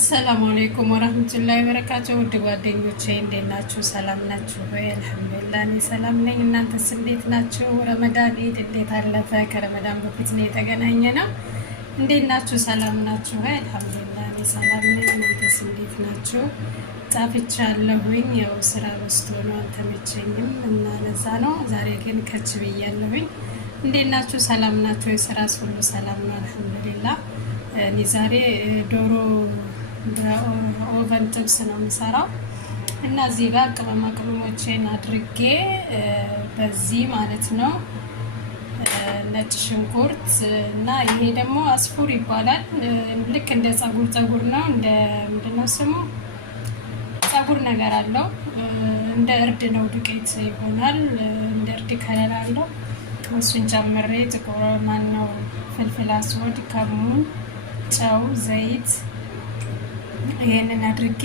አሰላሙ አለይኩም ወራህመቱላሂ ወበረካቱሁ። ውድ ጓደኞቼ እንዴት ናችሁ? ሰላም ናችሁ ወይ? አልሐምዱሊላህ እኔ ሰላም ነኝ። እናንተስ እንዴት ናችሁ? ረመዳን ኢድ እንዴት አለፈ? ከረመዳን በፊት ነው የተገናኘ ነው። እንዴት ናችሁ? ሰላም ናችሁ ወይ? አልሐምዱሊላህ እኔ ሰላም ነኝ። እናንተስ እንዴት ናችሁ? ጠፍቻለሁኝ። ያው ስራ በዝቶ ነው አልተመቸኝም እና ለዛ ነው። ዛሬ ግን ከች ብያለሁኝ። እንዴት ናችሁ? ሰላም ናችሁ? የስራስ ሁሉ ሰላም ነው? አልሐምዱሊላህ። እኔ ዛሬ ዶሮ በኦቨን ጥብስ ነው የምሰራው እና እዚህ ጋር ቅመማ ቅመሞችን አድርጌ በዚህ ማለት ነው ነጭ ሽንኩርት እና ይሄ ደግሞ አስፉር ይባላል። ልክ እንደ ጸጉር ነው። እንደ ምንድነው ስሙ? ጸጉር ነገር አለው። እንደ እርድ ነው፣ ዱቄት ይሆናል። እንደ እርድ ከለር አለው። እሱን ጨምሬ ጥቁር ማነው ፍልፍል አስወድ፣ ከሙን፣ ጨው፣ ዘይት ይሄንን አድርጌ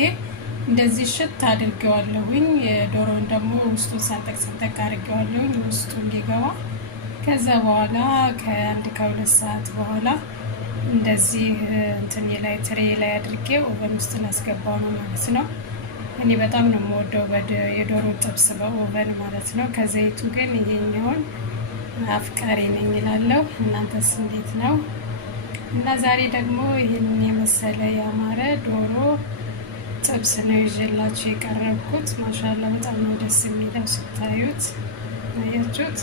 እንደዚህ ሽት አድርጌዋለሁኝ። ዶሮውን ደግሞ ውስጡን ሰንጠቅ አድርጌዋለሁኝ ውስጡ እንዲገባ። ከዛ በኋላ ከ1-2 ሰዓት በኋላ እንደዚህ እንትን ላይ ትሬ ላይ አድርጌ ኦቨን ውስጥ ላስገባው ነው ማለት ነው። እኔ በጣም ነው የምወደው የዶሮ ጥብስ በኦቨን ማለት ነው። ከዘይቱ ግን ይሄኛውን አፍቃሪ ነኝ እላለሁ። እናንተስ እንዴት ነው? እና ዛሬ ደግሞ ይህንን የመሰለ ያማረ ዶሮ ጥብስ ነው ይዤላችሁ የቀረብኩት። ማሻአላ በጣም ነው ደስ የሚለው ስታዩት፣ አያችሁት?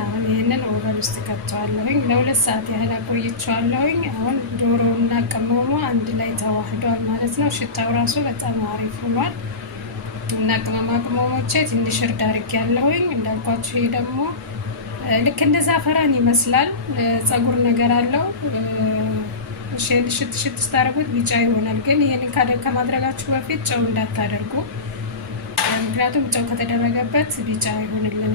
አሁን ይህንን ኦቨን ውስጥ ከተዋለሁኝ ለ2 ሰዓት ያህል አቆይቼዋለሁኝ። አሁን ዶሮውና ቅመሙ አንድ ላይ ተዋህዷል ማለት ነው። ሽታው ራሱ በጣም አሪፍ ሆኗል። እና ቅመማ ቅመሞቼ ትንሽ እርድ አድርጌያለሁኝ እንዳልኳችሁ። ይሄ ደግሞ ልክ እንደ ዛፈራን ይመስላል። ጸጉር ነገር አለው። ሽት ስታደርጉት ቢጫ ይሆናል። ግን ይሄንን ከማድረጋችሁ በፊት ጨው እንዳታደርጉ፣ ምክንያቱም ጨው ከተደረገበት ቢጫ አይሆንልንም።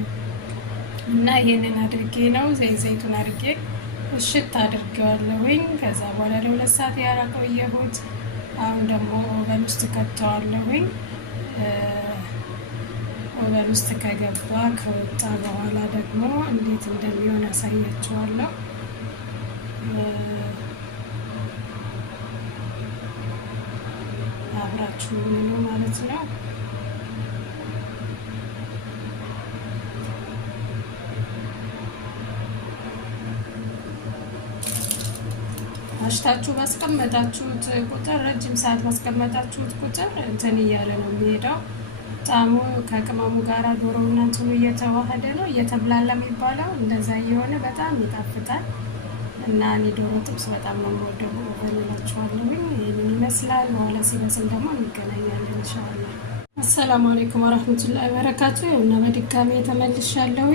እና ይሄንን አድርጌ ነው ዘይቱን አድርጌ እሽት አድርጌዋለሁኝ። ከዛ በኋላ ለ2 ሰዓት ያቆየሁት። አሁን ደግሞ ኦቨን ውስጥ ከተዋለሁኝ። ኦቨን ውስጥ ከወጣ በኋላ ደግሞ እንዴት እንደሚሆን አሳያችኋለሁ። አብራችሁ ምኑ ማለት ነው። አሽታችሁ ባስቀመጣችሁት ቁጥር፣ ረጅም ሰዓት ባስቀመጣችሁት ቁጥር እንትን እያለ ነው የሚሄደው። ጣዕሙ ከቅመሙ ጋር ዶሮውና እንትኑ እየተዋሃደ ነው፣ እየተብላላ የሚባለው እንደዛ እየሆነ በጣም ይጣፍጣል። እና እኔ ዶሮ ጥብስ በጣም ነው የምወደው። እላችኋለሁ። ይህንን ይመስላል። በኋላ ሲበስል ደግሞ እንገናኛለን ኢንሻአላህ። አሰላሙ አለይኩም ወራህመቱላሂ ወበረካቱሁ። እና በድጋሚ ተመልሻለሁ።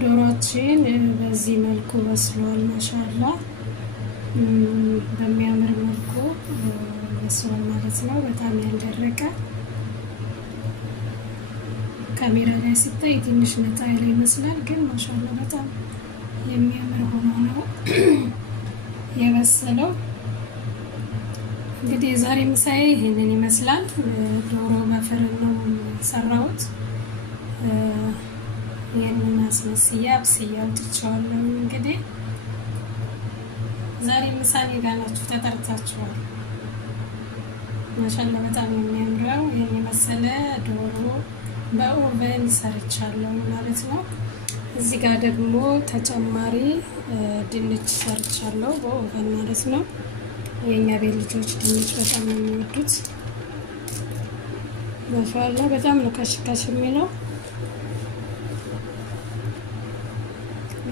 ዶሮአችን በዚህ መልኩ በስሏል። ማሻአላህ በሚያምር መልኩ በስሏል ማለት ነው። በጣም ያልደረቀ፣ ካሜራ ላይ ሲታይ ትንሽ ነጣ ያለ ይመስላል፣ ግን ማሻአላ በጣም የሚያምር ሆኖ ነው የበሰለው። እንግዲህ የዛሬ ምሳዬ ይሄንን ይመስላል። ዶሮ በፍርን ነው ሰራሁት። ይሄንን አስመስዬ አብስዬ አውጥቼዋለሁ። እንግዲህ ዛሬ ምሳሌ ጋር ናችሁ ተጠርታችኋል። ማሻአላ በጣም የሚያምረው ይሄን የመሰለ ዶሮ በኦቨን ሰርቻለሁ ማለት ነው። እዚህ ጋር ደግሞ ተጨማሪ ድንች ሰርቻለሁ በኦቨን ማለት ነው። የኛ ቤት ልጆች ድንች በጣም ነው የሚወዱት። ማሻአላ በጣም ነው ከሽካሽ የሚለው።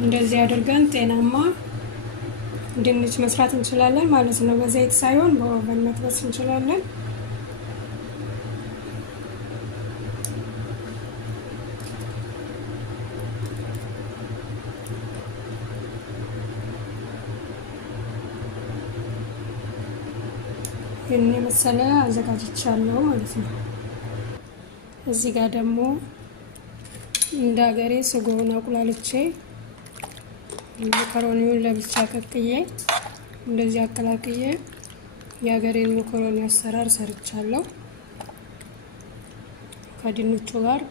እንደዚህ አድርገን ጤናማ ድንች መስራት እንችላለን ማለት ነው። በዘይት ሳይሆን በኦቨን መጥበስ እንችላለን። ይህን የመሰለ አዘጋጅቻለሁ ማለት ነው። እዚህ ጋር ደግሞ እንደ ሀገሬ ስጎውን አቁላልቼ መኮረኒውን ለብቻ ቀቅዬ እንደዚህ አቀላቅዬ የሀገሬን መኮረኒ አሰራር ሰርቻለሁ ከድንቹ ጋር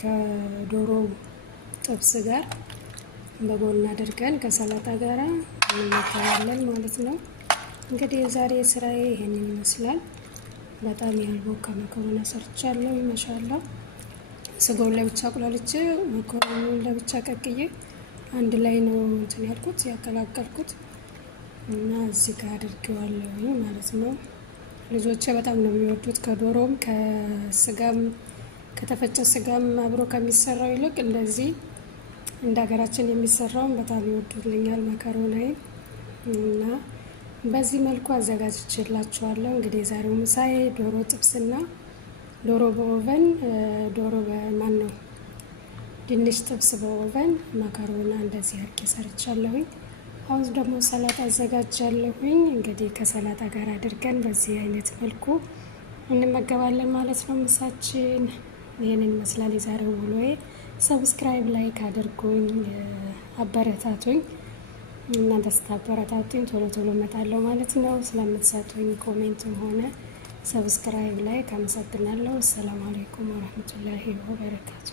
ከዶሮ ጥብስ ጋር በጎን አድርገን ከሰላጣ ጋራ እንመገባለን ማለት ነው። እንግዲህ የዛሬ ስራዬ ይሄንን ይመስላል። በጣም ያልቦካ መኮረኒ ሰርቻለሁ። ማሻአላ ስጋውን ለብቻ አቁላልቼ መኮረኒውን ለብቻ ቀቅዬ አንድ ላይ ነው እንትን ያልኩት ያቀላቀልኩት እና እዚህ ጋር አድርጌዋለሁ ማለት ነው። ልጆቼ በጣም ነው የሚወዱት። ከዶሮም ከስጋም ከተፈጨ ስጋም አብሮ ከሚሰራው ይልቅ እንደዚህ እንደ ሀገራችን የሚሰራውን በጣም ይወዱልኛል መኮረኒን እና በዚህ መልኩ አዘጋጅቼላችኋለሁ። እንግዲህ የዛሬው ምሳዬ ዶሮ ጥብስና ዶሮ በኦቨን ዶሮ በማን ነው ድንች ጥብስ በኦቨን መኮረኒ እንደዚህ አድርጌ ሰርቻለሁኝ። አሁን ደግሞ ሰላጣ አዘጋጃለሁኝ። እንግዲህ ከሰላጣ ጋር አድርገን በዚህ አይነት መልኩ እንመገባለን ማለት ነው። ምሳችን ይሄንን ይመስላል የዛሬው ውሎዬ። ሰብስክራይብ ላይክ አድርጉኝ፣ አበረታቱኝ። እናንተ ስታበረታቱኝ ቶሎ ቶሎ እመጣለሁ ማለት ነው። ስለምትሰጡኝ ኮሜንትም ሆነ ሰብስክራይብ ላይክ አመሰግናለሁ። ሰላም አለይኩም ወራህመቱላሂ ወበረካቱ።